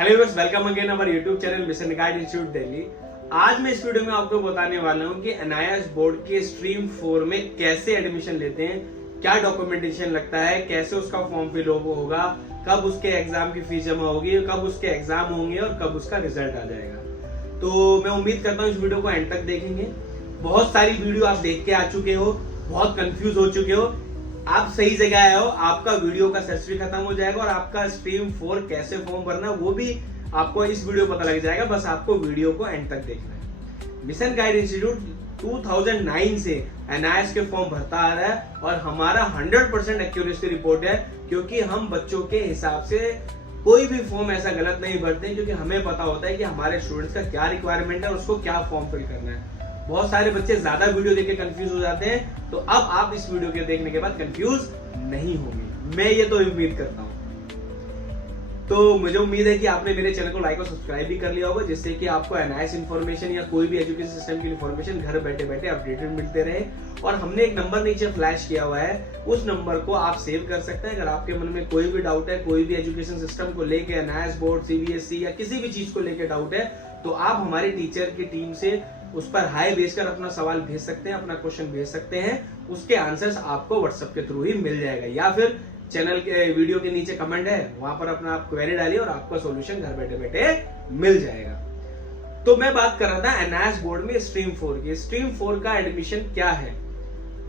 Hello viewers, welcome again हमारे YouTube channel mission guide institute Delhi. आज मैं इस वीडियो में आपको बताने वाला हूं कि एनआईएस बोर्ड के स्ट्रीम 4 में कैसे एडमिशन लेते हैं, क्या डॉक्यूमेंटेशन लगता है, कैसे उसका फॉर्म फिल होगा, कब उसके एग्जाम की फीस जमा होगी, कब उसके एग्जाम होंगे और कब उसका रिजल्ट आ जाएगा। तो मैं उम्मीद करता हूँ इस वीडियो को एंड तक देखेंगे। बहुत सारी वीडियो आप देख के आ चुके हो, बहुत कंफ्यूज हो चुके हो। आप सही जगह आए हो, आपका वीडियो का सर्च भी खत्म हो जाएगा और आपका स्ट्रीम 4 कैसे फॉर्म भरना वो भी आपको इस वीडियो पता लग जाएगा। बस आपको वीडियो को एंड तक देखना है। मिशन गाइड इंस्टीट्यूट 2009 से एनआईएस के फॉर्म भरता आ रहा है और हमारा 100% एक्यूरेसी रिपोर्ट है, क्योंकि हम बच्चों के हिसाब से कोई भी फॉर्म ऐसा गलत नहीं भरते, क्योंकि हमें पता होता है कि हमारे स्टूडेंट्स का क्या रिक्वायरमेंट है और उसको क्या फॉर्म फिल करना है। बहुत सारे बच्चे ज्यादा वीडियो देख के कंफ्यूज हो जाते हैं, तो अब आप इस वीडियो के देखने के बाद कंफ्यूज नहीं होंगे, मैं ये तो उम्मीद करता हूं। तो मुझे उम्मीद है कि आपने मेरे चैनल को लाइक और सब्सक्राइब भी कर लिया होगा, जिससे कि आपको एनआईएस इन्फॉर्मेशन या कोई भी एजुकेशन सिस्टम की इन्फॉर्मेशन घर बैठे बैठे अपडेटेड मिलते रहे। और हमने एक नंबर नीचे फ्लैश किया हुआ है, उस नंबर को आप सेव कर सकते हैं। अगर आपके मन में कोई भी डाउट है, कोई भी एजुकेशन सिस्टम को लेके, एनआईएस बोर्ड, सीबीएसई या किसी भी चीज को लेकर डाउट है, तो आप हमारे टीचर की टीम से उस पर हाई भेजकर अपना सवाल भेज सकते हैं, अपना क्वेश्चन भेज सकते हैं। उसके आंसर्स आपको व्हाट्सएप के थ्रू ही मिल जाएगा, या फिर चैनल के वीडियो के नीचे कमेंट है, वहां पर अपना आप क्वेरी डालिए और आपका सॉल्यूशन घर बैठे बैठे मिल जाएगा। तो मैं बात कर रहा था एनआईएस बोर्ड में स्ट्रीम 4 की। स्ट्रीम 4 का एडमिशन क्या है?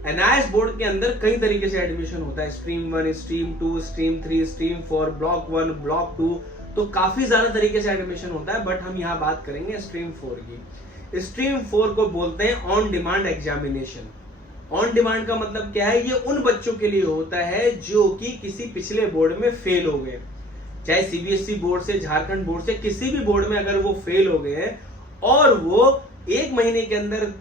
एनआईएस बोर्ड के अंदर कई तरीके से एडमिशन होता है, stream 1, stream 2, stream 3, stream 4, block 1, block 2, तो काफी ज्यादा तरीके से एडमिशन होता है। बट हम यहाँ बात करेंगे स्ट्रीम 4 की। स्ट्रीम 4 को बोलते हैं on demand examination. On demand का मतलब क्या है? ये उन बच्चों के लिए होता है जो कि किसी पिछले बोर्ड में फेल हो गए, चाहे सीबीएसई बोर्ड से, झारखंड बोर्ड से, किसी भी बोर्ड में अगर वो फेल हो गए हैं और वो 1 महीने के अंदर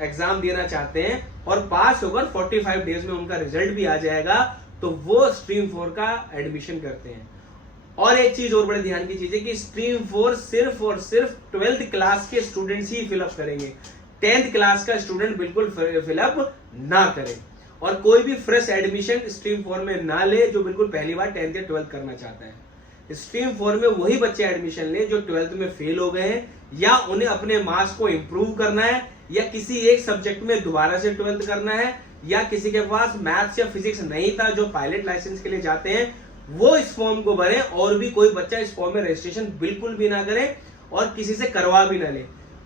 एग्जाम देना चाहते हैं और पास होकर 45 डेज में उनका रिजल्ट भी आ जाएगा, तो वो स्ट्रीम 4 का एडमिशन करते हैं। और एक चीज और बड़े ध्यान की चीज है कि स्ट्रीम 4 सिर्फ और सिर्फ 12th क्लास के स्टूडेंट्स ही फिलअप करेंगे। 10th क्लास का स्टूडेंट बिल्कुल फिलअप ना करे, और कोई भी फ्रेश एडमिशन स्ट्रीम 4 में ना ले जो बिल्कुल पहली बार 10th या 12th करना चाहता है। स्ट्रीम 4 में वही बच्चे एडमिशन ले जो 12th में फेल हो गए हैं, या उन्हें अपने मार्क्स को इंप्रूव करना है, या किसी एक सब्जेक्ट में दोबारा से 12th करना है, या किसी के पास मैथ्स या फिजिक्स नहीं था जो पायलट लाइसेंस के लिए जाते हैं, वो इस फॉर्म को भरें। और भी कोई बच्चा इस फॉर्म में रजिस्ट्रेशन बिल्कुल भी ना करे और किसी से करवा भी ना ले,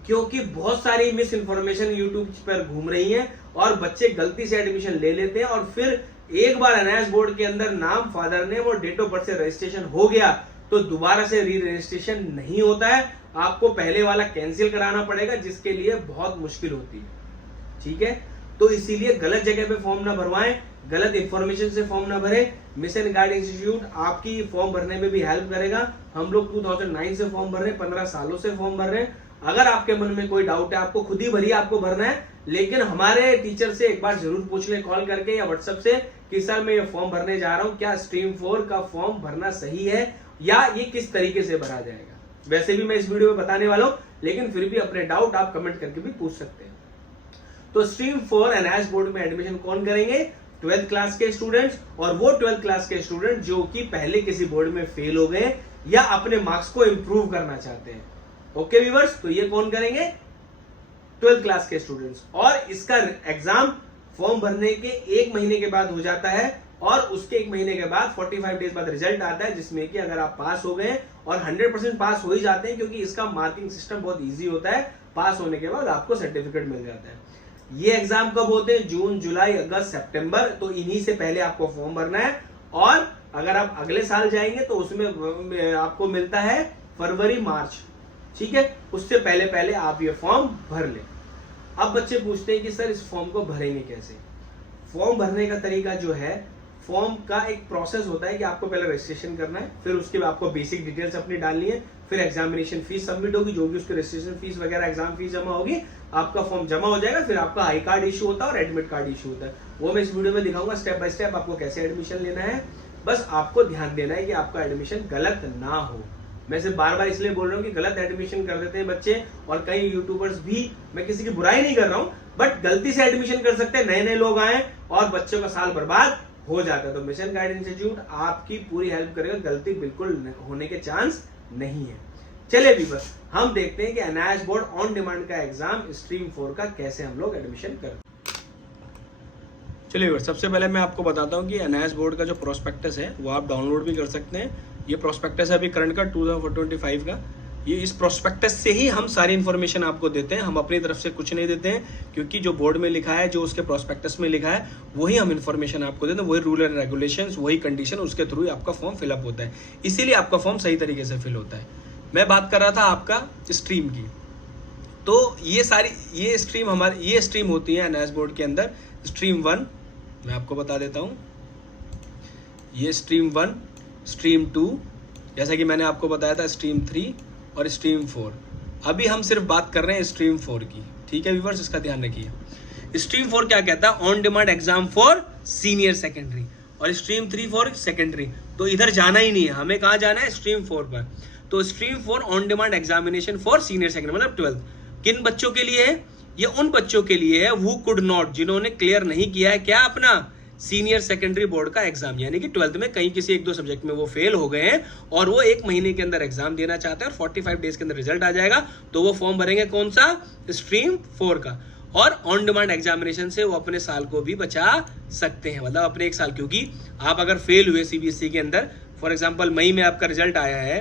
क्योंकि बहुत सारी मिस इन्फॉर्मेशन यूट्यूब पर घूम रही है और बच्चे गलती से एडमिशन ले लेते हैं, और फिर एक बार एनआईएस बोर्ड के अंदर नाम, फादर नेम और डेट ऑफ बर्थ से रजिस्ट्रेशन हो गया तो दोबारा से री रजिस्ट्रेशन नहीं होता है, आपको पहले वाला कैंसिल कराना पड़ेगा, जिसके लिए बहुत मुश्किल होती है। ठीक है, तो इसीलिए गलत जगह पे फॉर्म ना भरवाएं, गलत इंफॉर्मेशन से फॉर्म ना भरें। मिशन गाइड इंस्टीट्यूट आपकी फॉर्म भरने में भी हेल्प करेगा। हम लोग 2009 से फॉर्म भर रहे हैं, 15 सालों से फॉर्म भर रहे हैं। अगर आपके मन में कोई डाउट है, आपको खुद ही भरिए, आपको भरना है, लेकिन हमारे टीचर से एक बार जरूर पूछ ले कॉल करके या व्हाट्सएप से कि सर मैं ये फॉर्म भरने जा रहा हूँ, क्या स्ट्रीम 4 का फॉर्म भरना सही है या ये किस तरीके से भरा जाएगा। वैसे भी मैं इस वीडियो में बताने वाला हूँ, लेकिन फिर भी अपने डाउट आप कमेंट करके भी पूछ सकते हैं। तो स्ट्रीम 4 एनआईएस बोर्ड में एडमिशन कौन करेंगे? 12th क्लास के स्टूडेंट्स, और वो 12th क्लास के स्टूडेंट जो कि पहले किसी बोर्ड में फेल हो गए या अपने मार्क्स को इंप्रूव करना चाहते हैं। ओके व्यूअर्स, तो ये कौन करेंगे? 12th क्लास के स्टूडेंट्स। और इसका एग्जाम फॉर्म भरने के 1 महीने के बाद हो जाता है, और उसके 1 महीने के बाद 45 डेज बाद रिजल्ट आता है, जिसमें कि अगर आप पास हो गए, और 100% पास हो ही जाते हैं क्योंकि इसका मार्किंग सिस्टम बहुत ईजी होता है, पास होने के बाद आपको सर्टिफिकेट मिल जाता है। ये एग्जाम कब होते हैं? जून, जुलाई, अगस्त, सितंबर, तो इन्हीं से पहले आपको फॉर्म भरना है। और अगर आप अगले साल जाएंगे तो उसमें आपको मिलता है फरवरी, मार्च। ठीक है, उससे पहले पहले आप ये फॉर्म भर लें। अब बच्चे पूछते हैं कि सर इस फॉर्म को भरेंगे कैसे? फॉर्म भरने का तरीका जो है, फॉर्म का एक प्रोसेस होता है कि आपको पहले रजिस्ट्रेशन करना है, फिर उसके बाद आपको बेसिक डिटेल्स अपनी डालनी है, फिर एग्जामिनेशन फीस सबमिट होगी, जो भी उसकी रजिस्ट्रेशन फीस वगैरह एग्जाम फीस जमा होगी, आपका फॉर्म जमा हो जाएगा। फिर आपका आई कार्ड इशू होता है और एडमिट कार्ड इशू होता है, वो मैं इस वीडियो में दिखाऊंगा स्टेप बाय स्टेप आपको कैसे एडमिशन लेना है। बस आपको ध्यान देना है कि आपका एडमिशन गलत ना हो। मैं सिर्फ बार बार इसलिए बोल रहा हूँ कि गलत एडमिशन कर देते हैं बच्चे, और कई यूट्यूबर्स भी, मैं किसी की बुराई नहीं कर रहा हूँ, बट गलती से एडमिशन कर सकते हैं, नए नए लोग आए और बच्चों का साल बर्बाद हो जाता है। तो मिशन गाइड इंस्टीट्यूट आपकी पूरी हेल्प करेगा, गलती बिल्कुल होने के चांस नहीं है। चलिए व्यूअर्स, हम देखते हैं कि एनआईएस बोर्ड ऑन डिमांड का एग्जाम स्ट्रीम 4 का कैसे हम लोग एडमिशन करते हैं। चलिए व्यूअर्स, सबसे पहले मैं आपको बताता हूँ कि एनआईएस बोर्ड का जो प्रोस्पेक्टस है वो आप डाउनलोड भी कर सकते हैं। ये प्रोस्पेक्टस है अभी करंट का 2025 का। ये इस प्रोस्पेक्टस से ही हम सारी इन्फॉर्मेशन आपको देते हैं, हम अपनी तरफ से कुछ नहीं देते हैं, क्योंकि जो बोर्ड में लिखा है, जो उसके प्रोस्पेक्टस में लिखा है, वही हम इन्फॉर्मेशन आपको देते हैं, वही रूल एंड रेगुलेशंस, वही कंडीशन, उसके थ्रू ही आपका फॉर्म फिलअप होता है। इसीलिए आपका फॉर्म सही तरीके से फिल होता है। मैं बात कर रहा था आपका स्ट्रीम की, तो ये स्ट्रीम होती है एनआईएस बोर्ड के अंदर। स्ट्रीम 1 मैं आपको बता देता हूँ, ये स्ट्रीम 1, स्ट्रीम 2, जैसा कि मैंने आपको बताया था स्ट्रीम 3 और स्ट्रीम 4। अभी हम सिर्फ बात कर रहे हैं स्ट्रीम 4 की, ठीक है व्यूअर्स, इसका ध्यान रखिए। स्ट्रीम 4 क्या कहता है? On demand exam for senior secondary. और स्ट्रीम 3 फॉर सेकेंडरी। तो इधर जाना ही नहीं है, हमें कहाँ जाना है? स्ट्रीम 4 पर। तो stream 4 on demand examination for senior secondary मतलब 12th। किन बच्चों के लिए है? ये उन बच्चों के लिए है हु कुड नॉट, जिन्होंने क्लियर नहीं किया है क्या अपना सीनियर सेकेंडरी बोर्ड का एग्जाम, यानी कि 12th में कहीं किसी 1-2 सब्जेक्ट में वो फेल हो गए हैं और वो 1 महीने के अंदर एग्जाम देना चाहते हैं और 45 डेज के अंदर रिजल्ट आ जाएगा, तो वो फॉर्म भरेंगे कौन सा? स्ट्रीम 4 का। और ऑन डिमांड एग्जामिनेशन से वो अपने साल को भी बचा सकते हैं, मतलब अपने 1 साल, क्योंकि आप अगर फेल हुए सीबीएसई के अंदर, फॉर एग्जाम्पल मई में आपका रिजल्ट आया है,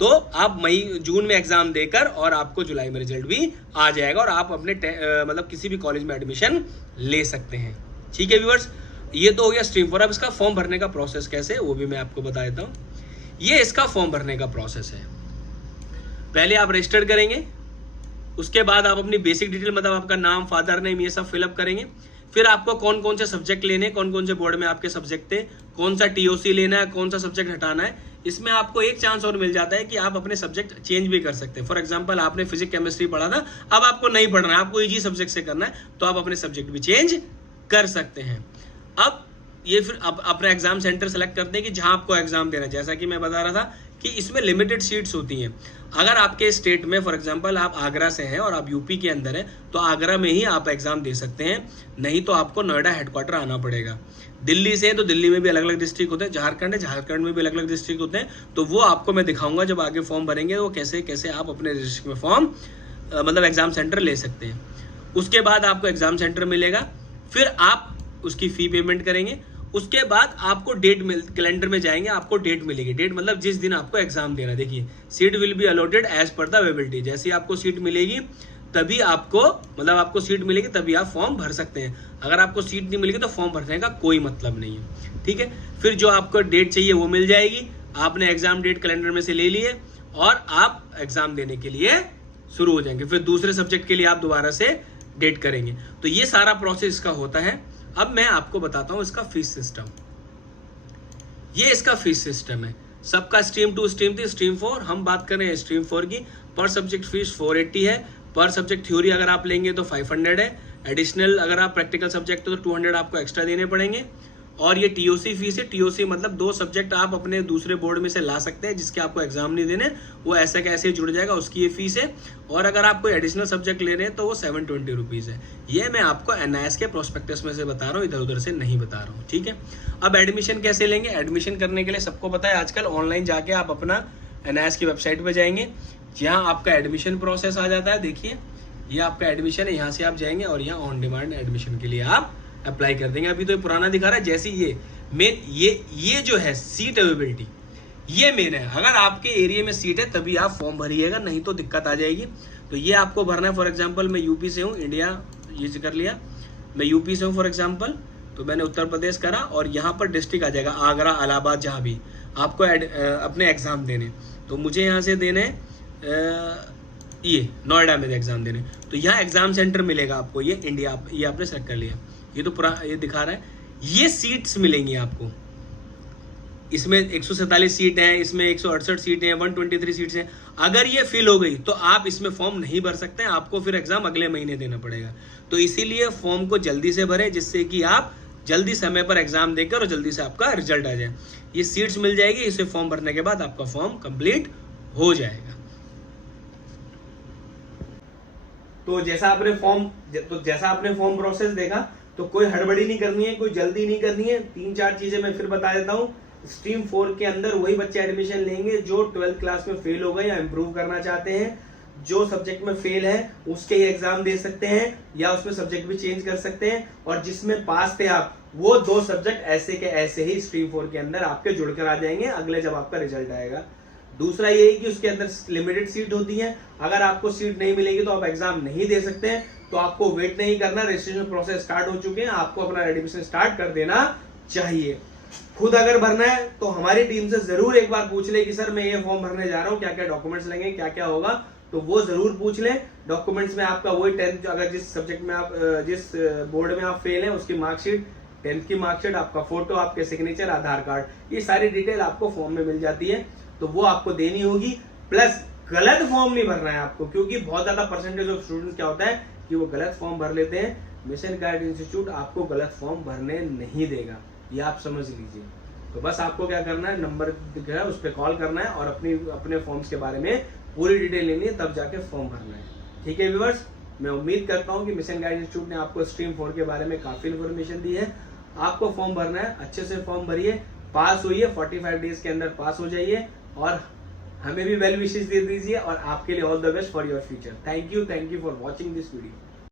तो आप जून में एग्जाम देकर और आपको जुलाई में रिजल्ट भी आ जाएगा और आप अपने मतलब किसी भी कॉलेज में एडमिशन ले सकते हैं। ठीक है व्यूअर्स, ये तो हो गया स्ट्रीम 4। अब इसका फॉर्म भरने का प्रोसेस कैसे, वो भी मैं आपको बता देता हूँ। ये इसका फॉर्म भरने का प्रोसेस है। पहले आप रजिस्टर करेंगे, उसके बाद आप अपनी बेसिक डिटेल, मतलब आपका नाम, फादर नेम, ये सब फिलअप करेंगे। फिर आपको कौन कौन से सब्जेक्ट लेने, कौन कौन से बोर्ड में आपके सब्जेक्ट थे, कौन सा टीओसी लेना है, कौन सा सब्जेक्ट हटाना है। इसमें आपको एक चांस और मिल जाता है कि आप अपने सब्जेक्ट चेंज भी कर सकते हैं। फॉर एग्जांपल आपने फिजिक्स केमिस्ट्री पढ़ा था, अब आपको नहीं पढ़ना है, आपको इजी सब्जेक्ट से करना है, तो आप अपने सब्जेक्ट भी चेंज कर सकते हैं। अब ये फिर अपना एग्जाम सेंटर सेलेक्ट करते हैं कि जहां आपको एग्जाम देना है। जैसा कि मैं बता रहा था कि इसमें लिमिटेड सीट्स होती हैं। अगर आपके स्टेट में, फॉर एग्जांपल आप आगरा से हैं और आप यूपी के अंदर हैं, तो आगरा में ही आप एग्जाम दे सकते हैं, नहीं तो आपको नोएडा हेडक्वार्टर आना पड़ेगा। दिल्ली से हैं तो दिल्ली में भी अलग अलग डिस्ट्रिक्ट होते हैं, झारखंड है, झारखंड में भी अलग अलग डिस्ट्रिक्ट होते हैं, तो वो आपको मैं दिखाऊंगा जब आगे फॉर्म भरेंगे, वो कैसे कैसे आप अपने डिस्ट्रिक्ट में फॉर्म मतलब एग्जाम सेंटर ले सकते हैं। उसके बाद आपको एग्जाम सेंटर मिलेगा, फिर आप उसकी फी पेमेंट करेंगे। उसके बाद आपको कैलेंडर में जाएंगे, आपको डेट मिलेगी। डेट मतलब जिस दिन आपको एग्जाम देना। देखिए, seat will be allotted as per the availability. जैसे ही आपको सीट मिलेगी तभी आपको सीट मिलेगी तभी आप फॉर्म भर सकते हैं। अगर आपको सीट नहीं मिलेगी तो फॉर्म भरने का कोई मतलब नहीं है। ठीक है, फिर जो आपको डेट चाहिए वो मिल जाएगी। आपने एग्जाम डेट कैलेंडर में से ले लिए और आप एग्जाम देने के लिए शुरू हो जाएंगे। फिर दूसरे सब्जेक्ट के लिए आप दोबारा से डेट करेंगे। तो ये सारा प्रोसेस इसका होता है। अब मैं आपको बताता हूं इसका फीस सिस्टम। ये इसका फीस सिस्टम है सबका। स्ट्रीम 2, स्ट्रीम 3, स्ट्रीम 4, हम बात कर रहे हैं स्ट्रीम 4 की। पर सब्जेक्ट फीस 480 है। पर सब्जेक्ट थ्योरी अगर आप लेंगे तो 500 है। एडिशनल अगर आप प्रैक्टिकल सब्जेक्ट तो 200 आपको एक्स्ट्रा देने पड़ेंगे। और ये टीओसी फीस है। टीओसी मतलब 2 सब्जेक्ट आप अपने दूसरे बोर्ड में से ला सकते हैं जिसके आपको एग्जाम नहीं देने, वो ऐसे कैसे जुड़ जाएगा, उसकी ये फीस है। और अगर आप कोई एडिशनल सब्जेक्ट ले रहे हैं तो वो 720 रुपीज़ है। ये मैं आपको एनआईएस के प्रोस्पेक्टस में से बता रहा हूँ, इधर उधर से नहीं बता रहा हूँ। ठीक है, अब एडमिशन कैसे लेंगे? एडमिशन करने के लिए सबको पता है आजकल ऑनलाइन जाके आप अपना एनआईएस की वेबसाइट पर जाएंगे, जहाँ आपका एडमिशन प्रोसेस आ जाता है। देखिए, ये आपका एडमिशन है, यहाँ से आप जाएंगे और यहाँ ऑन डिमांड एडमिशन के लिए आप अप्लाई कर देंगे। अभी तो ये पुराना दिखा रहा है, जैसे ये मेन ये जो है सीट अवेलेबिलिटी, ये मेन है। अगर आपके एरिया में सीट है तभी आप फॉर्म भरिएगा, नहीं तो दिक्कत आ जाएगी। तो ये आपको भरना है। फॉर एग्जांपल मैं यूपी से हूँ, इंडिया ये कर लिया, मैं यूपी से हूँ फॉर एग्जांपल, तो मैंने उत्तर प्रदेश करा और यहाँ पर डिस्ट्रिक्ट आ जाएगा आगरा, इलाहाबाद, जहाँ भी आपको अपने एग्जाम देने। तो मुझे यहाँ से देने ये नोएडा में एग्जाम देने, तो यहाँ एग्जाम सेंटर मिलेगा आपको। ये इंडिया, ये आपने सेलेक्ट कर लिया। ये तो पूरा ये दिखा रहा है, ये सीट्स मिलेंगी आपको। इसमें 147 सीट है, इसमें 168 सीट है, 123 सीट्स हैं। अगर ये फिल हो गई तो आप इसमें फॉर्म नहीं भर सकते हैं, आपको फिर एग्जाम अगले महीने देना पड़ेगा। तो इसीलिए फॉर्म को जल्दी से भरें, जिससे कि आप जल्दी समय पर एग्जाम देकर और जल्दी से आपका रिजल्ट आ जाए। ये सीट्स मिल जाएगी, इसे फॉर्म भरने के बाद आपका फॉर्म कंप्लीट हो जाएगा। तो जैसा आपने फॉर्म प्रोसेस देखा, तो कोई हड़बड़ी नहीं करनी है, कोई जल्दी नहीं करनी है। 3-4 चीजें मैं फिर बता देता हूँ। स्ट्रीम 4 के अंदर वही बच्चे एडमिशन लेंगे जो 12th क्लास में फेल हो गए या इंप्रूव करना चाहते हैं। जो सब्जेक्ट में फेल है उसके ही एग्जाम दे सकते हैं या उसमें सब्जेक्ट भी चेंज कर सकते हैं, और जिसमें पास थे आप वो 2 सब्जेक्ट ऐसे के ऐसे ही स्ट्रीम 4 के अंदर आपके जुड़कर आ जाएंगे अगले जब आपका रिजल्ट आएगा। दूसरा ये है कि उसके अंदर लिमिटेड सीट होती है, अगर आपको सीट नहीं मिलेगी तो आप एग्जाम नहीं दे सकते हैं, तो आपको वेट नहीं करना, रजिस्ट्रेशन प्रोसेस स्टार्ट हो चुके हैं, आपको अपना एडमिशन स्टार्ट कर देना चाहिए। खुद अगर भरना है तो हमारी टीम से जरूर एक बार पूछ ले कि सर मैं ये फॉर्म भरने जा रहा हूँ, क्या क्या डॉक्यूमेंट्स लगेंगे, क्या क्या होगा, तो वो जरूर पूछ ले। डॉक्यूमेंट्स में आपका वही 10th, अगर जिस सब्जेक्ट में आप जिस बोर्ड में आप फेल हैं उसकी मार्कशीट, 10th की मार्कशीट, आपका फोटो, आपके सिग्नेचर, आधार कार्ड, ये सारी डिटेल आपको फॉर्म में मिल जाती है, तो वो आपको देनी होगी। प्लस गलत फॉर्म नहीं भरना है आपको, क्योंकि बहुत ज्यादा परसेंटेज ऑफ स्टूडेंट्स क्या होता है कि वो गलत फॉर्म भर लेते हैं। मिशन गाइड इंस्टीट्यूट आपको गलत फॉर्म भरने नहीं देगा, ये आप समझ लीजिए। तो बस आपको क्या करना है, नंबर दिख रहा है उस पर कॉल करना है और अपने फॉर्म्स के बारे में पूरी डिटेल लेनी है, तब जाके फॉर्म भरना है। ठीक है व्यूअर्स, मैं उम्मीद करता हूँ कि मिशन गाइड इंस्टीट्यूट ने आपको स्ट्रीम 4 के बारे में काफी इन्फॉर्मेशन दी है। आपको फॉर्म भरना है, अच्छे से फॉर्म भरिए, पास होइए, 45 डेज के अंदर पास हो जाइए, और हमें भी वेल विशेस दे दीजिए, और आपके लिए all the best for your future. Thank you for watching this video.